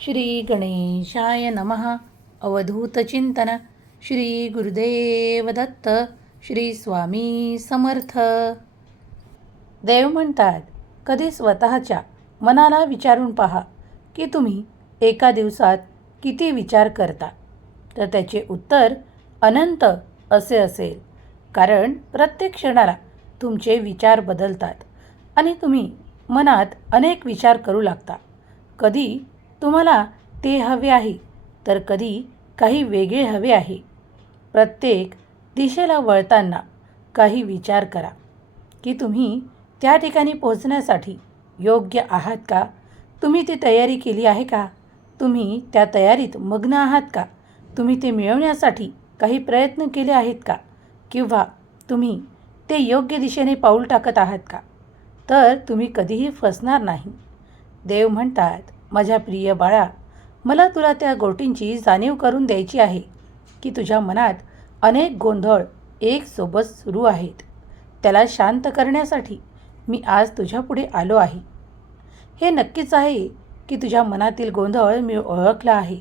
श्री गणेशाय नमः. अवधूतचिंतन. श्री गुरुदेव दत्त. श्री स्वामी समर्थ. देव म्हणतात, कधी स्वतःच्या मनाला विचारून पहा की तुम्ही एका दिवसात किती विचार करता. तर त्याचे उत्तर अनंत असे असेल. कारण प्रत्येक क्षणाला तुमचे विचार बदलतात आणि तुम्ही मनात अनेक विचार करू लागता. कधी तुम्हाला ते हवे आहे, तर कधी काही वेगळे हवे आहे. प्रत्येक दिशेला वळताना काही विचार करा की तुम्ही त्या ठिकाणी पोहोचण्यासाठी योग्य आहात का? तुम्ही ती तयारी केली आहे का? तुम्ही त्या तयारीत मग्न आहात का? तुम्ही ते मिळवण्यासाठी काही प्रयत्न केले आहेत का? किंवा तुम्ही ते योग्य दिशेने पाऊल टाकत आहात का? तर तुम्ही कधीही फसणार नाही. देव म्हणतात, माझ्या प्रिय बाळा, मला तुला त्या गोष्टींची जाणीव करून द्यायची आहे की तुझ्या मनात अनेक गोंधळ एकसोबत सुरू आहेत. त्याला शांत करण्यासाठी मी आज तुझ्यापुढे आलो आहे. हे नक्कीच आहे की तुझ्या मनातील गोंधळ मी ओळखला आहे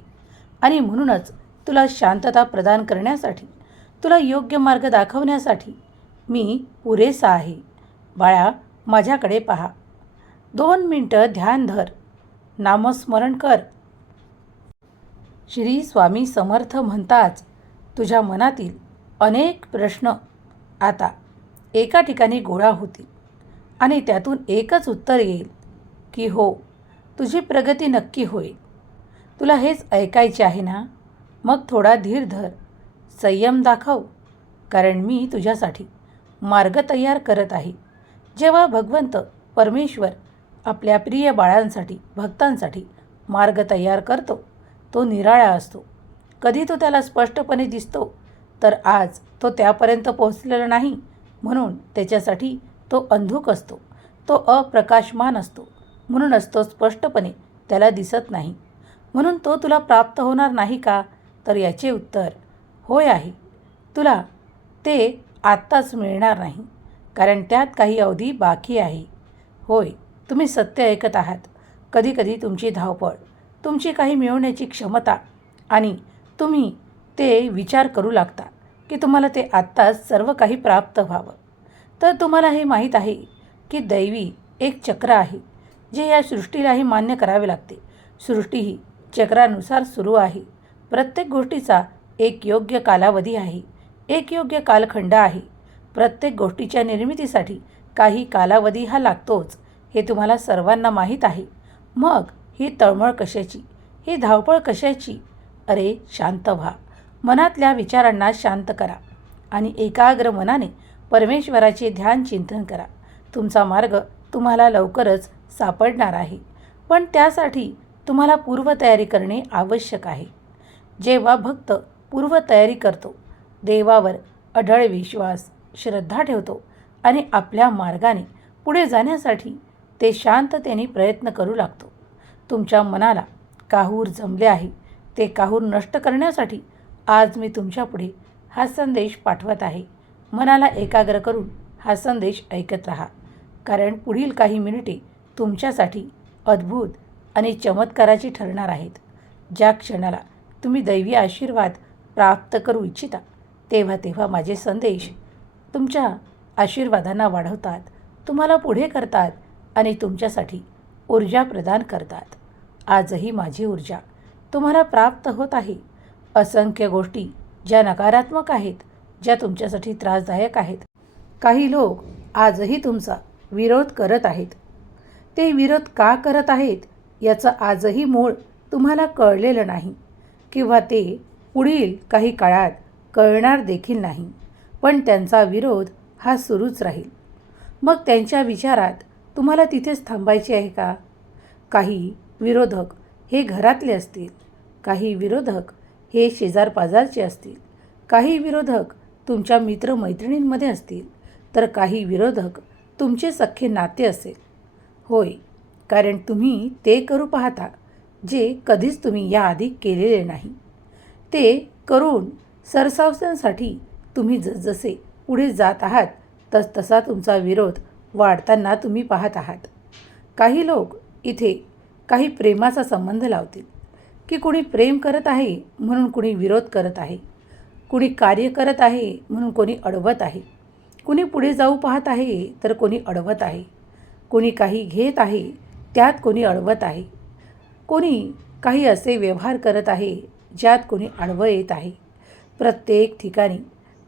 आणि म्हणूनच तुला शांतता प्रदान करण्यासाठी, तुला योग्य मार्ग दाखवण्यासाठी मी पुरेसा आहे. बाळा, माझ्याकडे पहा. 2 मिनटं ध्यान धर, नामस्मरण कर. श्री स्वामी समर्थ म्हणताच तुझ्या मनातील अनेक प्रश्न आता एका ठिकाणी गोळा होतील आणि त्यातून एकच उत्तर येईल की हो, तुझी प्रगती नक्की होईल. तुला हेच ऐकायचे आहे ना? मग थोडा धीर धर, संयम दाखव, कारण मी तुझ्यासाठी मार्ग तयार करत आहे. जेव्हा भगवंत परमेश्वर आपल्या प्रिय बाळांसाठी, भक्तांसाठी मार्ग तयार करतो, तो निराळा असतो. कधी तो त्याला स्पष्टपणे दिसतो, तर आज तो त्यापर्यंत पोहोचलेला नाही म्हणून त्याच्यासाठी तो अंधुक असतो. तो अप्रकाशमान असतो, म्हणूनच तो स्पष्टपणे त्याला दिसत नाही. म्हणून तो तुला प्राप्त होणार नाही का? तर याचे उत्तर होय आहे. तुला ते आत्ताच मिळणार नाही, कारण त्यात काही अवधी बाकी आहे. होय, तुम्ही सत्य ऐकत आहात. कधीकधी तुमची धावपळ, तुमची काही मिळवण्याची क्षमता आणि तुम्ही ते विचार करू लागता की तुम्हाला ते आत्ताच सर्व काही प्राप्त व्हावं. तर तुम्हाला हे माहीत आहे की दैवी एक चक्र आहे जे या सृष्टीलाही मान्य करावे लागते. सृष्टी ही चक्रानुसार सुरू आहे. प्रत्येक गोष्टीचा एक योग्य कालावधी आहे, एक योग्य कालखंड आहे. प्रत्येक गोष्टीच्या निर्मितीसाठी काही कालावधी हा लागतोच, हे तुम्हाला सर्वांना माहीत आहे. मग ही तळमळ कशाची? ही धावपळ कशाची? अरे शांत व्हा. मनातल्या विचारांना शांत करा आणि एकाग्र मनाने परमेश्वराचे ध्यान चिंतन करा. तुमचा मार्ग तुम्हाला लवकरच सापडणार आहे, पण त्यासाठी तुम्हाला पूर्वतयारी करणे आवश्यक आहे. जेव्हा भक्त पूर्वतयारी करतो, देवावर अढळ विश्वास, श्रद्धा ठेवतो आणि आपल्या मार्गाने पुढे जाण्यासाठी ते शांततेने प्रयत्न करू लागतो. तुमच्या मनाला काहूर जमले आहे, ते काहूर नष्ट करण्यासाठी आज मी तुमच्यापुढे हा संदेश पाठवत आहे. मनाला एकाग्र करून हा संदेश ऐकत राहा, कारण पुढील काही मिनिटे तुमच्यासाठी अद्भुत आणि चमत्काराची ठरणार आहेत. ज्या क्षणाला तुम्ही दैवी आशीर्वाद प्राप्त करू इच्छिता, तेव्हा माझे संदेश तुमच्या आशीर्वादांना वाढवतात, तुम्हाला पुढे करतात आणि तुमच्यासाठी ऊर्जा प्रदान करतात. आजही माझी ऊर्जा तुम्हाला प्राप्त होत आहे. असंख्य गोष्टी ज्या नकारात्मक आहेत, ज्या तुमच्यासाठी त्रासदायक आहेत, काही लोक आजही तुमचा विरोध करत आहेत. ते विरोध का करत आहेत याचं आजही मूळ तुम्हाला कळलेलं नाही किंवा ते पुढील काही काळात कळणार देखील नाही. पण त्यांचा विरोध हा सुरूच राहील. मग त्यांच्या विचारात तुम्हाला तिथेच थांबायचे आहे का? काही विरोधक हे घरातले असतील, काही विरोधक हे शेजारपाजारचे असतील, काही विरोधक तुमच्या मित्रमैत्रिणींमध्ये असतील, तर काही विरोधक तुमचे सख्खे नाते असेल. होय, कारण तुम्ही ते करू पाहता जे कधीच तुम्ही याआधी केलेले नाही. ते करून सरसावण्यासाठी तुम्ही जसजसे पुढे जात आहात, तसतसा तुमचा विरोध वाढताना तुम्ही पाहत आहात. काही लोक इथे काही प्रेमाचा संबंध लावतील, की कुणी प्रेम करत आहे म्हणून कुणी विरोध करत आहे, कुणी कार्य करत आहे म्हणून कोणी अडवत आहे, कुणी पुढे जाऊ पाहत आहे तर कोणी अडवत आहे, कोणी काही घेत आहे त्यात कोणी अडवत आहे, कोणी काही असे व्यवहार करत आहे ज्यात कोणी आडवं येत आहे. प्रत्येक ठिकाणी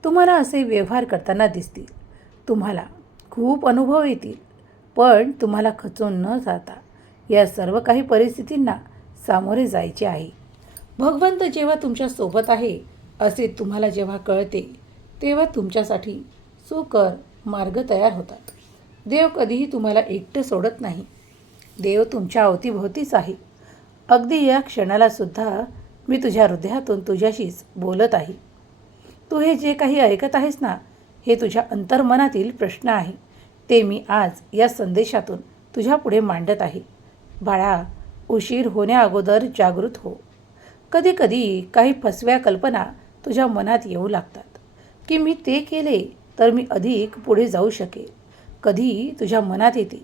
तुम्हाला असे व्यवहार करताना दिसतील. तुम्हाला खूप अनुभव येतील, पण तुम्हाला खचून न जाता या सर्व काही परिस्थितींना सामोरे जायचे आहे. भगवंत जेव्हा तुमच्यासोबत आहे असे तुम्हाला जेव्हा कळते तेव्हा तुमच्यासाठी सुकर मार्ग तयार होतात. देव कधीही तुम्हाला एकटं सोडत नाही. देव तुमच्या अवतीभोवतीच आहे. अगदी या क्षणालासुद्धा मी तुझ्या हृदयातून तुझ्याशीच बोलत आहे. तू हे जे काही ऐकत आहेस ना, हे तुझ्या अंतर्मनातील प्रश्न आहे. ते मी आज या संदेशातून तुझ्यापुढे मांडत आहे. बाळा, उशीर होण्याअगोदर जागृत हो. कधीकधी काही फसव्या कल्पना तुझ्या मनात येऊ लागतात की मी ते केले तर मी अधिक पुढे जाऊ शकेल. कधी तुझ्या मनात येते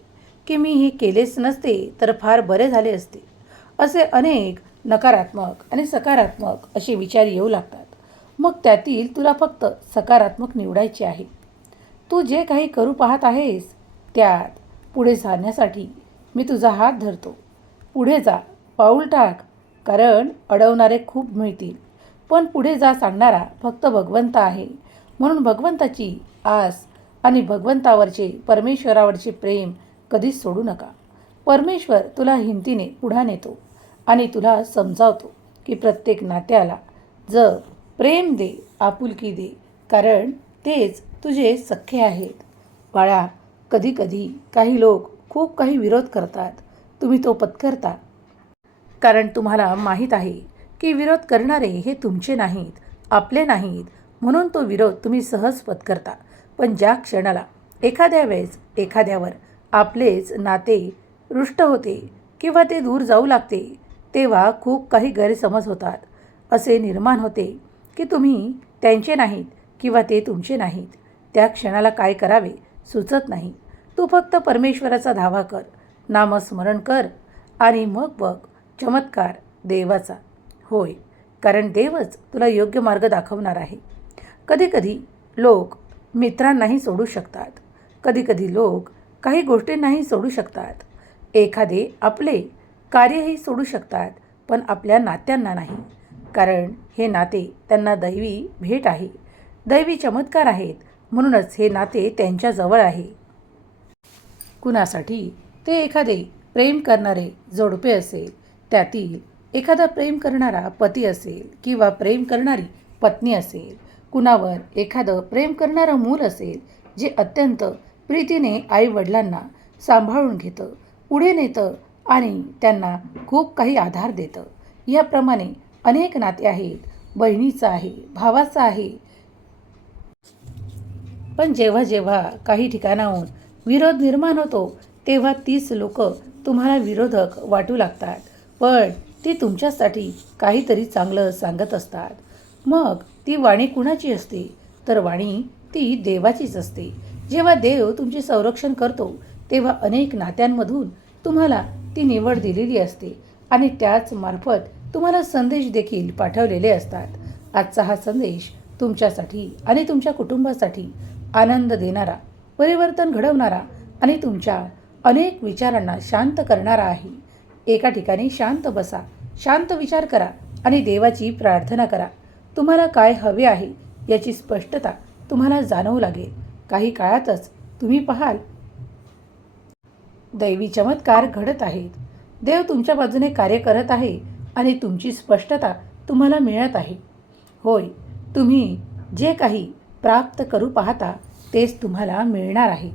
की मी हे केलेच नसते तर फार बरे झाले असते. असे अनेक नकारात्मक आणि सकारात्मक असे विचार येऊ लागतात. मग त्यातील तुला फक्त सकारात्मक निवडायचे आहे. तू जे काही करू पाहत आहेस त्यात पुढे जाण्यासाठी मी तुझा हात धरतो. पुढे जा, पाऊल टाक, कारण अडवणारे खूप मिळतील, पण पुढे जा सांगणारा फक्त भगवंत आहे. म्हणून भगवंताची आस आणि भगवंतावरचे परमेश्वरावरचे प्रेम कधीच सोडू नका. परमेश्वर तुला हिमतीने पुढे नेतो आणि तुला समजावतो की प्रत्येक नात्याला जर प्रेम दे, आपुलकी दे, कारण तेच तुझे सख्खे आहेत. बाळा, कधीकधी काही लोक खूप काही विरोध करतात. तुम्ही तो पत्करता, कारण तुम्हाला माहीत आहे की विरोध करणारे हे तुमचे नाहीत, आपले नाहीत, म्हणून तो विरोध तुम्ही सहज पत्करता. पण ज्या क्षणाला एखाद्या वेळेस एखाद्यावर आपलेच नाते रुष्ट होते किंवा ते दूर जाऊ लागते तेव्हा खूप काही गैरसमज होतात. असे निर्माण होते की तुम्ही त्यांचे नाहीत किंवा ते तुमचे नाहीत. त्या क्षणाला काय करावे सुचत नाही. तू फक्त परमेश्वराचा धावा कर, नामस्मरण कर आणि मग बघ चमत्कार देवाचा. होय, कारण देवच तुला योग्य मार्ग दाखवणार आहे. कधीकधी लोक मित्रांनाही सोडू शकतात. कधीकधी लोक काही गोष्टींनाही सोडू शकतात. एखादे आपले कार्यही सोडू शकतात, पण आपल्या नात्यांना नाही. कारण हे नाते त्यांना दैवी भेट आहे, दैवी चमत्कार आहेत. म्हणूनच हे नाते त्यांच्याजवळ आहे. कुणासाठी ते एखादे प्रेम करणारे जोडपे असेल, त्यातील एखादा प्रेम करणारा पती असेल किंवा प्रेम करणारी पत्नी असेल, कुणावर एखादं प्रेम करणारं मूल असेल जे अत्यंत प्रीतीने आईवडिलांना सांभाळून घेतं, पुढे नेतं आणि त्यांना खूप काही आधार देतं. याप्रमाणे अनेक नाते आहेत. बहिणीचं आहे, भावाचं आहे. पण जेव्हा जेव्हा काही ठिकाणाहून विरोध निर्माण होतो तेव्हा तीच लोक तुम्हाला विरोधक वाटू लागतात, पण ती तुमच्यासाठी काहीतरी चांगलं सांगत असतात. मग ती वाणी कुणाची असते तर वाणी ती देवाचीच असते. जेव्हा देव तुमचे संरक्षण करतो तेव्हा अनेक नात्यांमधून तुम्हाला ती निवड दिलेली असते आणि त्याच मार्फत तुम्हाला संदेश देखील पाठवलेले असतात. आजचा हा संदेश तुमच्यासाठी आणि तुमच्या कुटुंबासाठी आनंद देणारा, परिवर्तन घडवणारा आणि तुमच्या अनेक विचारांना शांत करणारा आहे. एका ठिकाणी शांत बसा, शांत विचार करा आणि देवाची प्रार्थना करा. तुम्हाला काय हवे आहे याची स्पष्टता तुम्हाला जाणवू लागेल. काही काळातच तुम्ही पाहाल दैवी चमत्कार घडत आहेत. देव तुमच्या बाजूने कार्य करत आहे आणि तुमची स्पष्टता तुम्हाला मिळत आहे. होय, तुम्ही जे काही प्राप्त करू पाहता तेच तुम्हाला मिळणार आहे.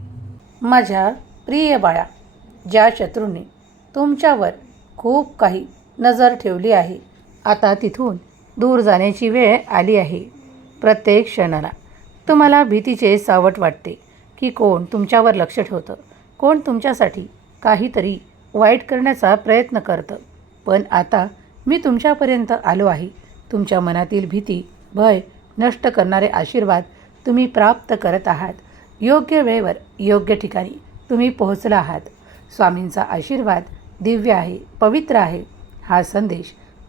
माझ्या प्रिय बाळा, ज्या शत्रूंनी तुमच्यावर खूप काही नजर ठेवली आहे, आता तिथून दूर जाण्याची वेळ आली आहे. प्रत्येक क्षणाला तुम्हाला भीतीचे सावट वाटते की कोण तुमच्यावर लक्ष ठेवतं, कोण तुमच्यासाठी काहीतरी वाईट करण्याचा प्रयत्न करतं. पण आता मी तुमच्यापर्यंत आलो आहे. तुमच्या मनातील भीती, भय नष्ट करणारे आशीर्वाद तुम्ही प्राप्त करत आहात. योग्य वेळेवर योग्य ठिकाणी तुम्ही पोहोचला आहात. स्वामींचा आशीर्वाद दिव्य आहे, पवित्र आहे. हा संदेश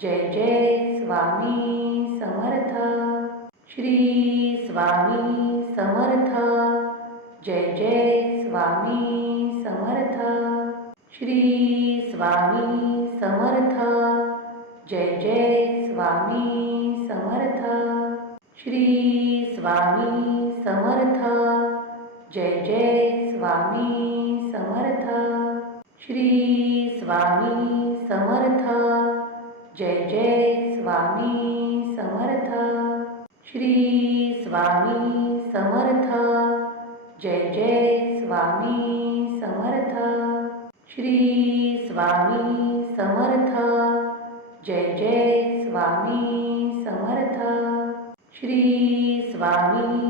जय जय स्वामी समर्थ. श्री स्वामी समर्थ. जय जय स्वामी समर्थ. श्री स्वामी समर्थ. जय जय स्वामी समर्थ. श्री स्वामी समर्थ. जय जय स्वामी समर्थ. श्री स्वामी समर्थ. जय जय स्वामी समर्थ. श्री स्वामी समर्थ. जय जय स्वामी समर्थ. श्री स्वामी समर्थ. जय जय स्वामी समर्थ. श्री स्वामी